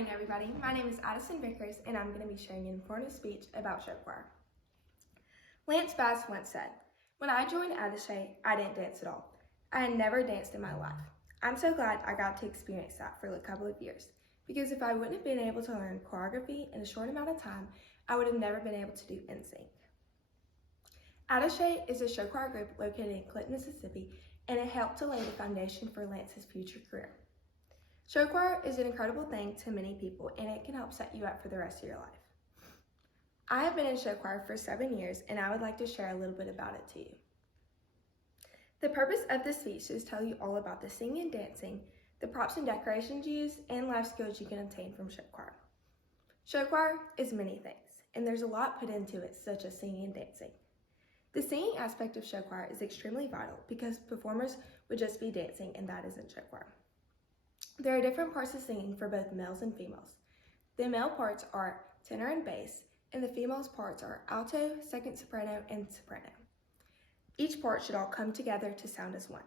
morning, everybody. My name is Addison Vickers, and I'm going to be sharing an informative speech about show choir. Lance Bass once said, "When I joined Addison, I didn't dance at all. I had never danced in my life. I'm so glad I got to experience that for a couple of years, because if I wouldn't have been able to learn choreography in a short amount of time, I would have never been able to do NSYNC." Addison is a show choir group located in Clinton, Mississippi, and it helped to lay the foundation for Lance's future career. Show choir is an incredible thing to many people, and it can help set you up for the rest of your life. I have been in show choir for 7 years, and I would like to share a little bit about it to you. The purpose of this speech is to tell you all about the singing and dancing, the props and decorations used, and life skills you can obtain from show choir. Show choir is many things, and there's a lot put into it, such as singing and dancing. The singing aspect of show choir is extremely vital because performers would just be dancing, and that isn't show choir. There are different parts of singing for both males and females. The male parts are tenor and bass, and the females' parts are alto, second soprano, and soprano. Each part should all come together to sound as one.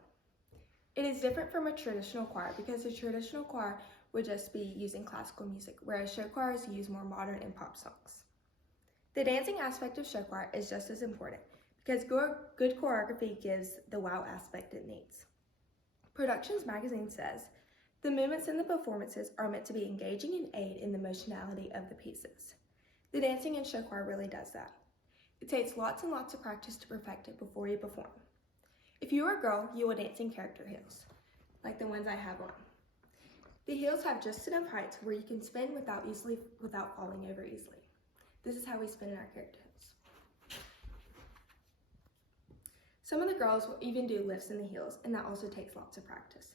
It is different from a traditional choir because a traditional choir would just be using classical music, whereas show choirs use more modern and pop songs. The dancing aspect of show choir is just as important because good choreography gives the wow aspect it needs. Productions magazine says, "The movements in the performances are meant to be engaging and aid in the emotionality of the pieces." The dancing in show choir really does that. It takes lots and lots of practice to perfect it before you perform. If you are a girl, you will dance in character heels, like the ones I have on. The heels have just enough height where you can spin without falling over easily. This is how we spin in our character heels. Some of the girls will even do lifts in the heels, and that also takes lots of practice.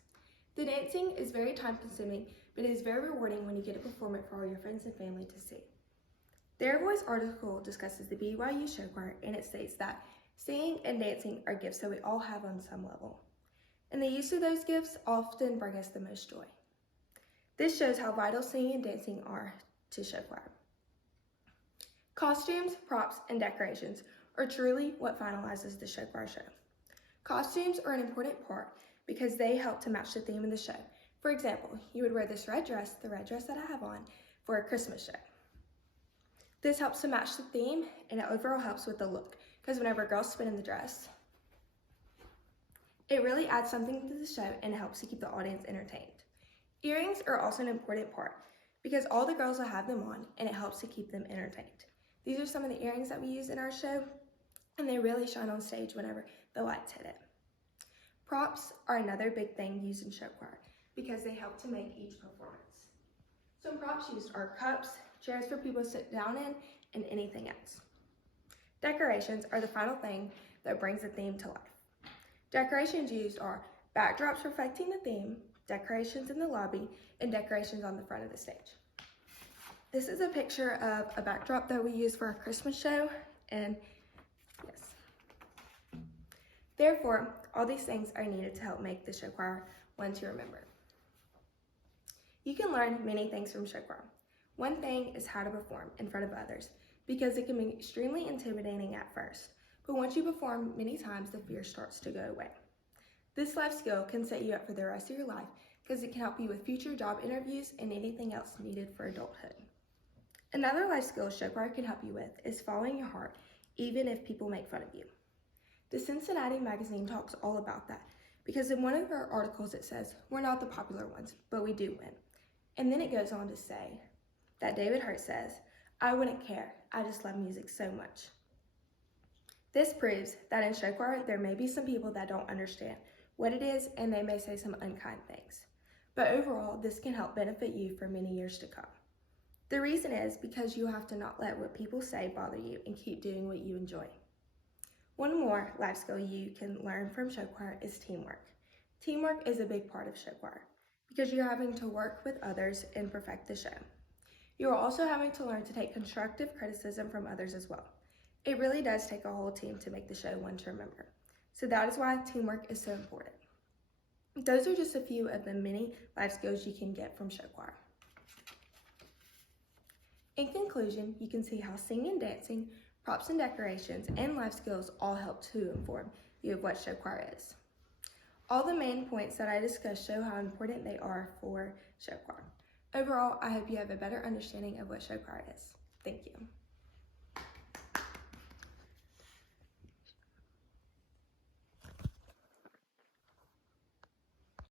The dancing is very time-consuming, but it is very rewarding when you get to perform it for all your friends and family to see. Their Voice article discusses the BYU show choir, and it states that singing and dancing are gifts that we all have on some level, and the use of those gifts often bring us the most joy. This shows how vital singing and dancing are to show choir. Costumes, props, and decorations are truly what finalizes the show choir show. Costumes are an important part because they help to match the theme of the show. For example, you would wear this red dress, the red dress that I have on, for a Christmas show. This helps to match the theme, and it overall helps with the look, because whenever girls spin in the dress, it really adds something to the show and it helps to keep the audience entertained. Earrings are also an important part, because all the girls will have them on, and it helps to keep them entertained. These are some of the earrings that we use in our show, and they really shine on stage whenever the lights hit it. Props are another big thing used in show choir because they help to make each performance. Some props used are cups, chairs for people to sit down in, and anything else. Decorations are the final thing that brings the theme to life. Decorations used are backdrops reflecting the theme, decorations in the lobby, and decorations on the front of the stage. This is a picture of a backdrop that we use for our Christmas show, and yes. Therefore, all these things are needed to help make the show choir one to remember. You can learn many things from show choir. One thing is how to perform in front of others, because it can be extremely intimidating at first, but once you perform many times, the fear starts to go away. This life skill can set you up for the rest of your life because it can help you with future job interviews and anything else needed for adulthood. Another life skill show choir can help you with is following your heart, even if people make fun of you. The Cincinnati magazine talks all about that because in one of their articles it says, "We're not the popular ones, but we do win." And then it goes on to say that David Hurt says, "I wouldn't care, I just love music so much." This proves that in show choir there may be some people that don't understand what it is and they may say some unkind things. But overall, this can help benefit you for many years to come. The reason is because you have to not let what people say bother you and keep doing what you enjoy. One more life skill you can learn from show choir is teamwork. Teamwork is a big part of show choir because you're having to work with others and perfect the show. You are also having to learn to take constructive criticism from others as well. It really does take a whole team to make the show one to remember. So that is why teamwork is so important. Those are just a few of the many life skills you can get from show choir. In conclusion, you can see how singing and dancing, props and decorations, and life skills all help to inform you of what show choir is. All the main points that I discussed show how important they are for show choir. Overall, I hope you have a better understanding of what show choir is. Thank you.